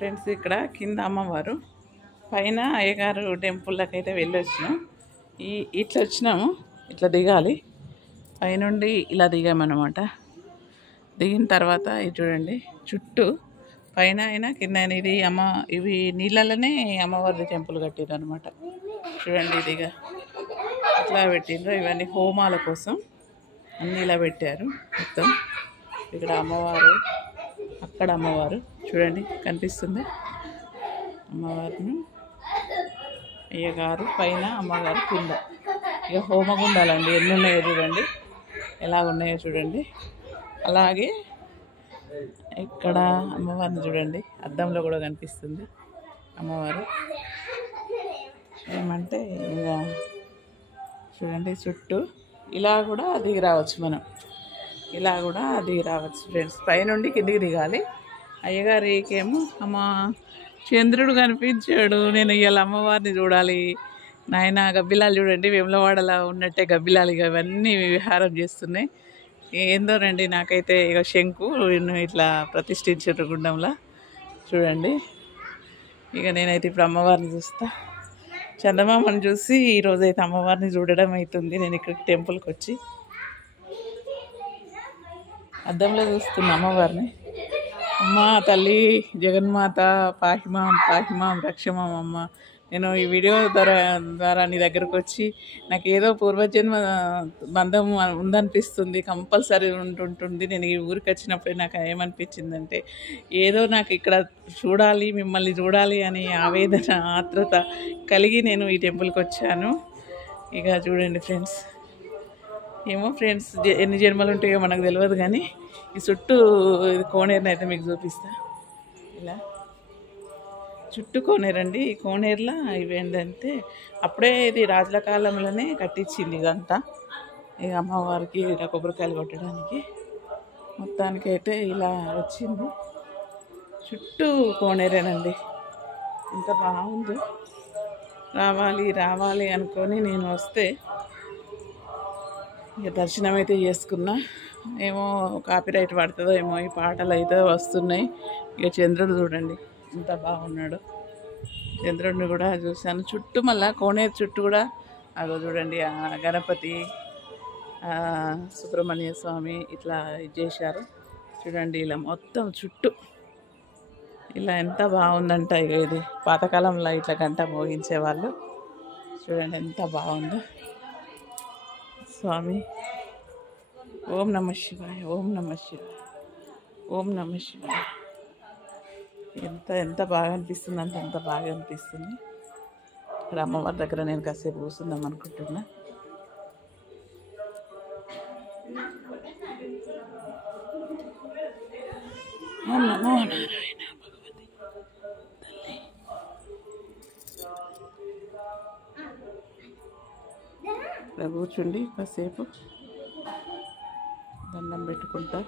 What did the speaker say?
Friends ఇక్కడ కింద అమ్మవారు పైన అయ్యగారు టెంపుల్లోకి అయితే వెళ్ళొచ్చినాం. ఇట్లా వచ్చినాము, ఇట్లా దిగాలి. పైనుండి ఇలా దిగామన్నమాట. దిగిన తర్వాత ఇది చూడండి, చుట్టూ పైన అయినా కింద అయినా ఇవి నీళ్ళలోనే అమ్మవారి టెంపుల్ కట్టిరు అనమాట. చూడండి ఇదిగా ఇట్లా పెట్టిండ్రు. ఇవన్నీ హోమాల కోసం అన్నీ ఇలా పెట్టారు మొత్తం. ఇక్కడ అమ్మవారు, అక్కడ అమ్మవారు చూడండి కనిపిస్తుంది. అమ్మవారిని అయ్యగారు పైన, అమ్మగారు కింద. ఇక హోమగుండాలండి ఎన్ని ఉన్నాయో చూడండి, ఎలా ఉన్నాయో చూడండి. అలాగే ఇక్కడ అమ్మవారిని చూడండి, అద్దంలో కూడా కనిపిస్తుంది అమ్మవారు. ఏమంటే ఇక చూడండి చుట్టూ ఇలా కూడా దిగి రావచ్చు, మనం ఇలా కూడా దిగి రావచ్చు ఫ్రెండ్స్. పైనుండి కిందికి దిగాలి. అయ్యగారికేమో అమ్మ చంద్రుడు కనిపించాడు, నేను ఇవాళ అమ్మవారిని చూడాలి నాయన. గబ్బిలాలు చూడండి, వేములవాడలా ఉన్నట్టే గబ్బిలాలు ఇవన్నీ విహారం చేస్తున్నాయి. ఏందో రండి, నాకైతే ఇక శంకు ఇట్లా ప్రతిష్ఠించారు గుండంలా చూడండి. ఇక నేనైతే ఇప్పుడు అమ్మవారిని చూస్తా. చందమామని చూసి ఈరోజైతే అమ్మవారిని చూడడం అవుతుంది. నేను ఇక్కడికి టెంపుల్కి వచ్చి అద్దంలో చూస్తున్నా అమ్మవారిని. అమ్మ తల్లి జగన్మాత పాహిమాం పాహిమాం రక్షమాం అమ్మ. నేను ఈ వీడియో ద్వారా నీ దగ్గరకు వచ్చి నాకు ఏదో పూర్వజన్మ బంధం ఉందనిపిస్తుంది, కంపల్సరీ ఉంటుంటుంది. నేను ఈ ఊరికి వచ్చినప్పుడే నాకు ఏమనిపించిందంటే ఏదో నాకు ఇక్కడ చూడాలి, మిమ్మల్ని చూడాలి అని ఆవేదన, ఆత్రత కలిగి నేను ఈ టెంపుల్కి వచ్చాను. ఇక చూడండి ఫ్రెండ్స్, ఏమో ఫ్రెండ్స్ ఎన్ని జన్మలు ఉంటాయో మనకు తెలియదు, కానీ ఈ చుట్టూ కోనేరుని అయితే మీకు చూపిస్తా. ఇలా చుట్టూ కోనేరండి. ఈ కోనేరులో ఇవేంటంటే అప్పుడే ఇది రాజుల కాలంలోనే కట్టించింది ఇదంతా. ఇక అమ్మవారికి ఇలా కొబ్బరికాయలు కొట్టడానికి మొత్తానికి అయితే ఇలా వచ్చింది. చుట్టూ కోనేరేనండి, ఎంత బాగుందో. రావాలి రావాలి అనుకొని నేను వస్తే ఇక దర్శనం అయితే చేసుకున్నా. ఏమో కాపీరైట్ పడుతుందో ఏమో, ఈ పాటలు అయితే వస్తున్నాయి. ఇక చంద్రుడు చూడండి ఎంత బాగున్నాడు, చంద్రుడిని కూడా చూశాను. చుట్టూ మళ్ళీ కోనేరు చుట్టూ కూడా అదో చూడండి, గణపతి, సుబ్రహ్మణ్య స్వామి ఇట్లా ఇది చేశారు చూడండి. ఇలా మొత్తం చుట్టూ ఇలా ఎంత బాగుందంట. ఇక ఇది పాతకాలంలో ఇట్లా గంట మోగించేవాళ్ళు చూడండి, ఎంత బాగుందో. స్వామి ఓం నమ శివాయ, ఓం నమ శివాయ, ఓం నమ శివాయ. ఎంత బాగా అనిపిస్తుంది అంటే అంత బాగా అనిపిస్తుంది. ఇక్కడ అమ్మవారి దగ్గర నేను కాసేపు కూర్చుందాం అనుకుంటున్నా. ఓం నమో నారాయణ భగవతి తల్లి. ఇక్కడ కూర్చుండి కాసేపు దండం పెట్టుకుంటా.